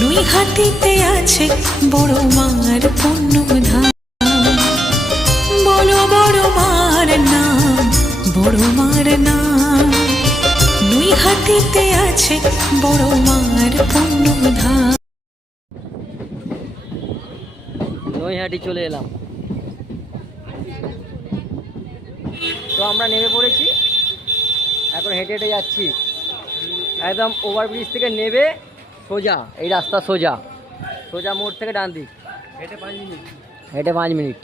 নৈহাটিতে আছে বড় মার পুণ্যধাম। বলো বড় মার নাম, বড় মার নাম। নৈহাটিতে আছে বড় মার পুণ্যধাম। নৈহাটি চলে এলাম। তো আমরা নেমে পড়েছি। এখন হেঁটে হেঁটে যাচ্ছি। একদম ওভারব্রিজ থেকে নেবে সোজা এই রাস্তা সোজা। সোজা মোড় থেকে ডান দিক। হেঁটে পাঁচ মিনিট। হেঁটে পাঁচ মিনিট।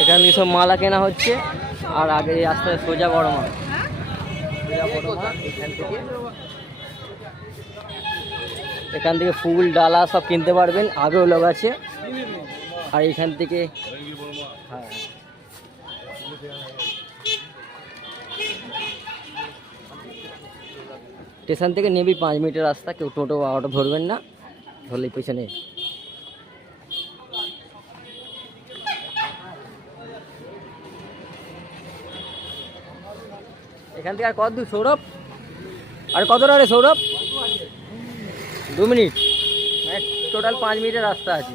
এখানে সব মালা কেনা হচ্ছে আর আগে এই রাস্তায় সোজা বড় মা সোজা বড় মা এখান থেকে। এখান থেকে ফুল ডালা সব কিনতে পারবেন আগেও লোক আছে। আর এখান থেকে স্টেশন থেকে নেবি পাঁচ মিনিটের রাস্তা, কেউ টোটো অটো ধরবেন না। ধরলেই পেছনে। এখান থেকে আর কত দূর, সৌরভ? আর কত রে সৌরভ? দু মিনিট। মানে টোটাল পাঁচ মিনিটের রাস্তা আছে।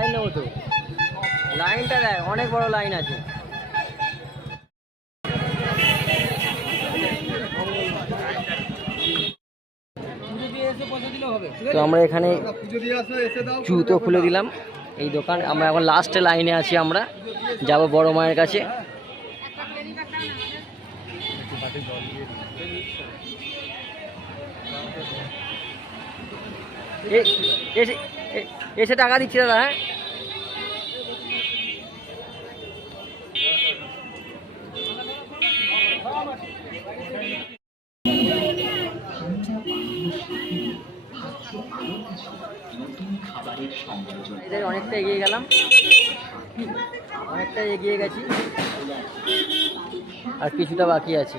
লাইন নেব তো লাইনটা দেয় অনেক বড় লাইন আছে। তো আমরা এখানে জুতো খুলে দিলাম। এই দোকান, আমরা এখন লাস্টে লাইনে আছি আমরা। যাব বড় মায়ের কাছে। এসে টাকা দিচ্ছি দাদা হ্যাঁ? এদের অনেকটা এগিয়ে গেলাম। অনেকটা এগিয়ে গেছি। আর কিছুটা বাকি আছে।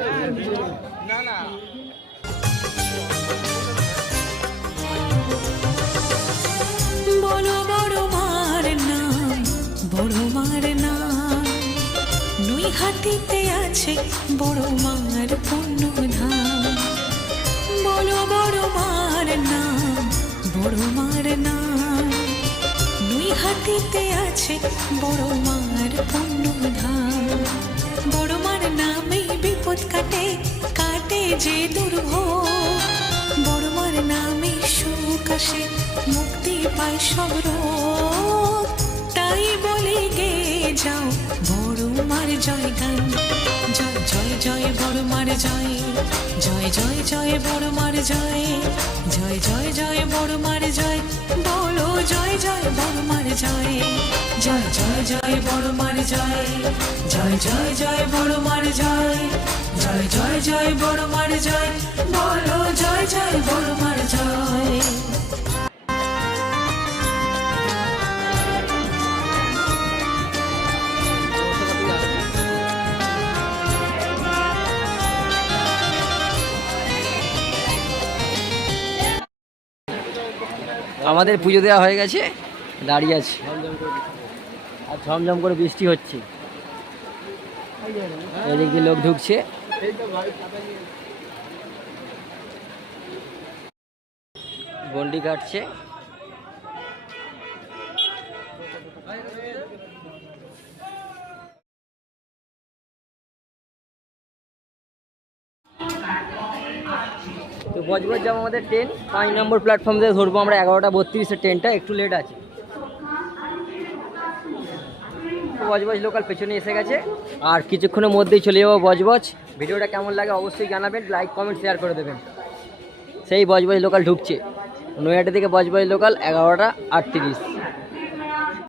নৈহাটিতে আছে বড় মার পুণ্যধাম। বলো, বড় মার নাম, বড় মার নাম। নৈহাটিতে আছে বড় মার পুণ্যধাম। বড় মার নামে বিপদ কাটে কাটে যে দুর্ভোগ। বড় মার নামে সুখ আসে, মুক্তি পায় সব রোগ। তাই যাও বড় মার জয় গান জয় জয় জয় বড় মার জয় জয় জয় জয় বড় মার জয় জয় জয় জয় বড় মার জয় বলো জয় জয় বড় মার জয় জয় জয় জয় বড় মার জয় জয় জয় জয় বড় মার জয় জয় জয় জয় বড় মার জয় বলো জয় জয় বড় মার জয় আমাদের পুজো দেওয়া হয়ে গেছে, দাঁড়িয়ে আছে। আর ঝমঝম করে বৃষ্টি হচ্ছে। এদিকে লোক ঢুকছে। গন্ডি কাটছে। বজবজ যাব আমাদের ট্রেন পাঁচ নম্বর প্ল্যাটফর্ম থেকে ধরবো আমরা এগারোটা বত্রিশের ট্রেনটা একটু লেট আছে। বজবজ লোকাল পেছনে এসে গেছে। আর কিছুক্ষণের মধ্যেই চলে যাব বজবজ ভিডিওটা কেমন লাগে অবশ্যই জানাবেন লাইক কমেন্ট শেয়ার করে দেবেন। সেই বজবজ লোকাল ঢুকছে। নয়াটা থেকে বজবজ লোকাল এগারোটা আটত্রিশ।